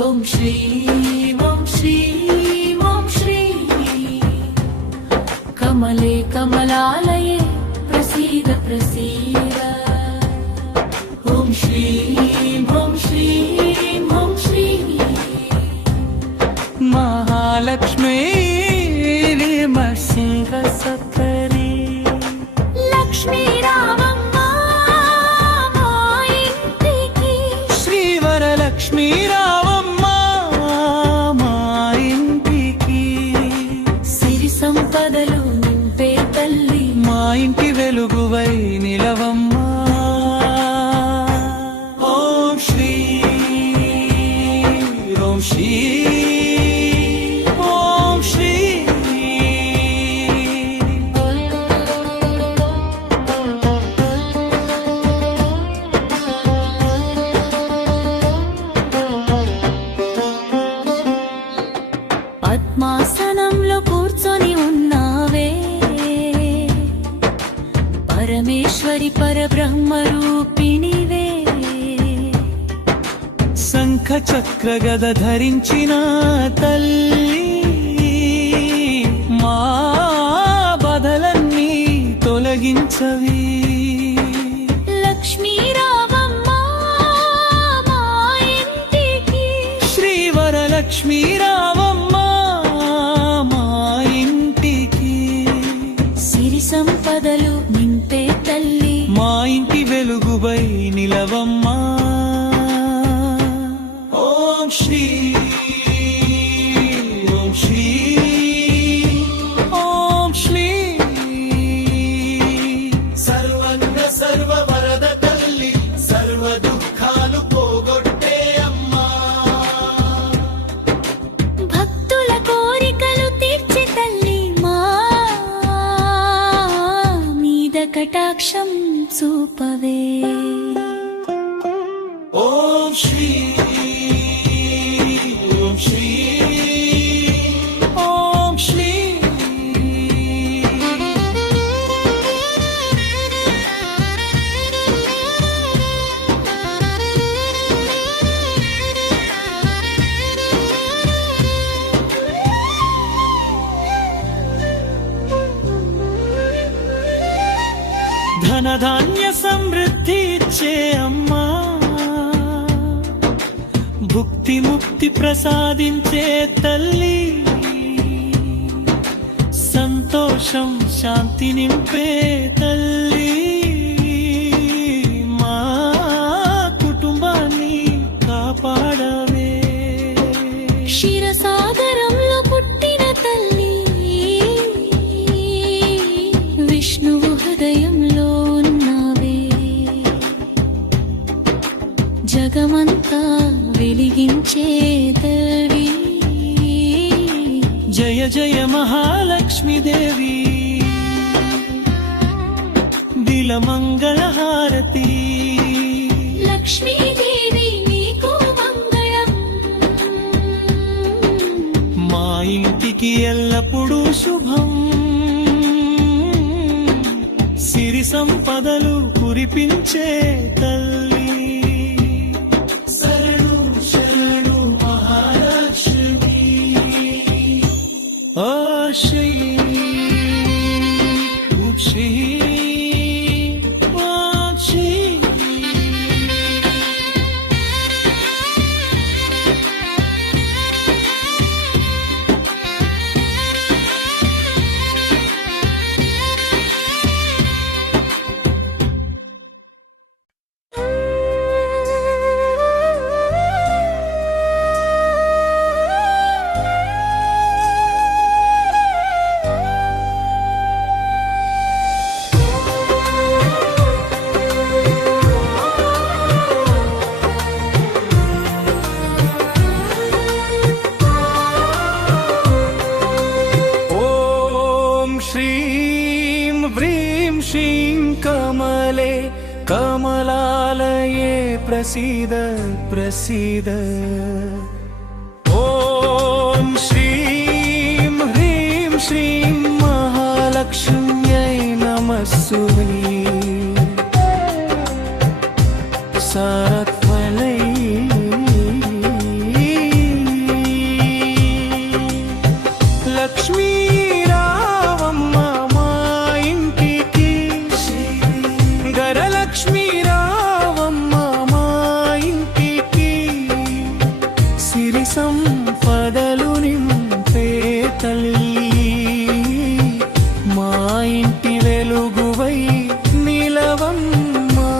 ఓం శ్రీం ఓం శ్రీం ఓం శ్రీం కమలే కమలాలయే ప్రసీద ప్రసీద ఓం శ్రీం ఓం శ్రీం ఓం శ్రీం మహాలక్ష్మీ సింహ సకరి లక్ష్మీ రామమ్మ మా ఇంటికి శ్రీవరలక్ష్మీ రావమ్మ మా ఇంటికి సిరి సంపదలు నింపే తల్లి మా ఇంటి వెలుగువై నిలవమ్మా ఓం శ్రీ ఓం శ్రీ ఓం శ్రీ పద్మాసనంలో కూర్చొని ఉన్నావే పరమేశ్వరి పరబ్రహ్మ రూపిణివే శంఖ చక్ర గద ధరించిన తల్లి మా బాధలన్నీ తొలగించవి లక్ష్మీ రామమ్మ మా ఇంటికి శ్రీవరలక్ష్మీ రావమ్మ మా ఇంటికి సిరి సంపదలు నింపే తల్లి మా ఇంటి వెలుగువై నిలవమ్మా ఓం శ్రీ ఓం శ్రీ ఓం శ్రీ సర్వంగ సర్వ వరద తల్లి సర్వ దుఃఖాలు పోగొట్టే అమ్మా భక్తుల కోరికలు తీర్చే తల్లి మా మీద కటాక్షం చూపవే ఓం శ్రీ ఓం శ్రీ ఓం శ్రీ ధనధాన్య సమృద్ధి ఇచ్చే అమ్మా భుక్తి ముక్తి ప్రసాదించే తల్లి సంతోషం శాంతి నింపే తల్లి మా కుటుంబాన్ని కాపాడవే క్షీరసాగరంలో పుట్టిన తల్లి విష్ణువు హృదయంలో ఉన్నావే జగమంతా వెలిగించే దేవి జయ జయ మహాలక్ష్మీదేవి దిల మంగళ హారతి లక్ష్మీదేవి నీకు మంగళం మా ఇంటికి ఎల్లప్పుడూ శుభం సిరి సంపదలు కురిపించే తల్లి శరణు శరణు మహాలక్ష్మి ఓ శ్రీ ఓం శ్రీ ఓం శ్రీ कमले कमलालये प्रसीद प्रसीद ॐ श्रीं ह्रीं श्रीं महालक्ष्म्यै नमस्सुमी सारत्वलै వరలక్ష్మి రావమ్మ మా ఇంటికి, సిరి సంపదలు నింపే తల్లి, మా ఇంటి వెలుగువై నిలవమ్మా.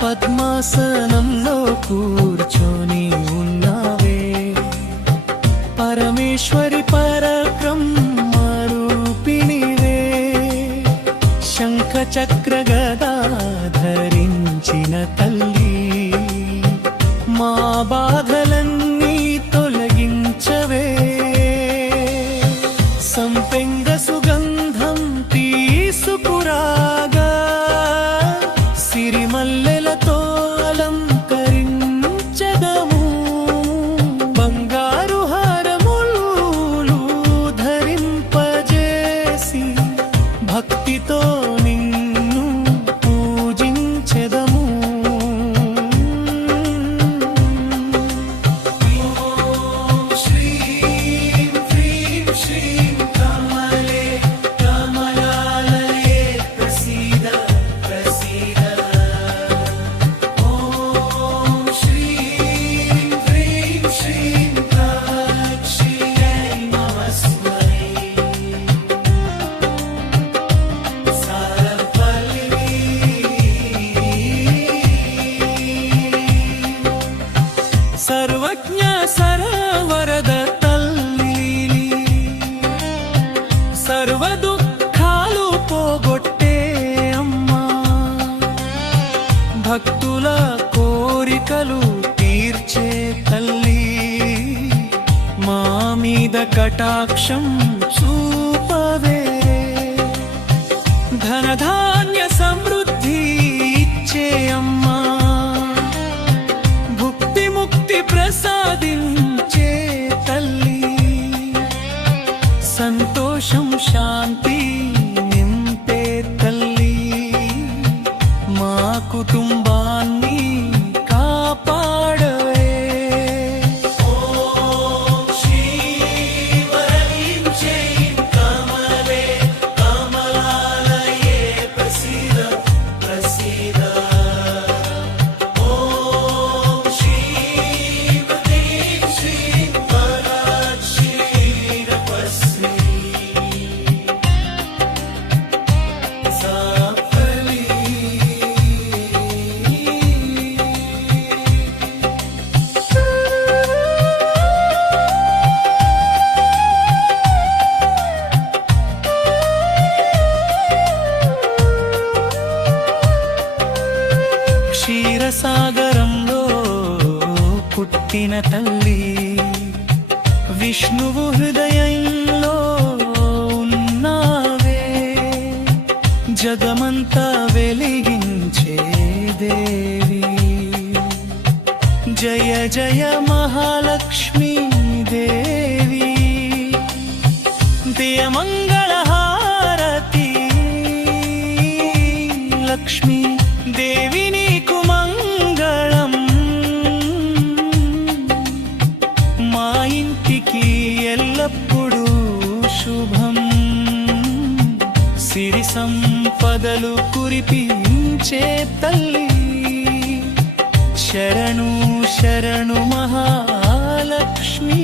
పద్మాసనంలో కూర్చొని ఉన్నావే, పరమేశ్వరి పరబ్రహ్మ రూపిణివే, శంఖ చక్ర గదా ధరించిన తల్లి, మా బాధలన్నీ తొలగించవే, సంపెంగ సుగంధం తీసుకురాగా, సిరిమల్లెలతో అలంకరించదము, బంగారు హారములు ధరింపజేసి, భక్తితో నిన్ను పూజించెదము. ఓం శ్రీం హ్రీం శ్రీం కమలే కమలాలయే ప్రసీద ప్రసీద. ఓం శ్రీం హ్రీం శ్రీం కామాక్షియై నమస్మై. సారపల్లి సర్వజ్ఞ సరవరద తల్లి, సర్వ దుఃఖాలు పోగొట్టే అమ్మా, భక్తుల కోరికలు తీర్చే తల్లి, మా మీద కటాక్షం చూపవే, ధనధాన్య సమృద్ధి ఇచ్చే అమ్మా, భుక్తి ముక్తి ప్రసాదించే తల్లి, సంతోషం శాంతి నింపే తల్లి, మా కుటుంబాన్ని కాపాడవే. ఓం శ్రీం హ్రీం శ్రీం కమలే కమలాలయే ప్రసీద ప్రసీద. ఓం శ్రీం హ్రీం శ్రీం పరాక్షీర పస్మి. సాఫలి క్షీరసాగరంలో పుట్టిన తల్లి, విష్ణువు హృదయంలో ఉన్నావే, జగమంతా వెలిగించే దేవి, జయ జయ మహాలక్ష్మీ దేవి, దియ మంగళ హారతి లక్ష్మీ దేవి నీకు మంగళం, మా ఇంటికి ఎల్లప్పుడూ శుభం, సిరి సంపదలు కురిపించే తల్లి, శరణు శరణు మహాలక్ష్మి.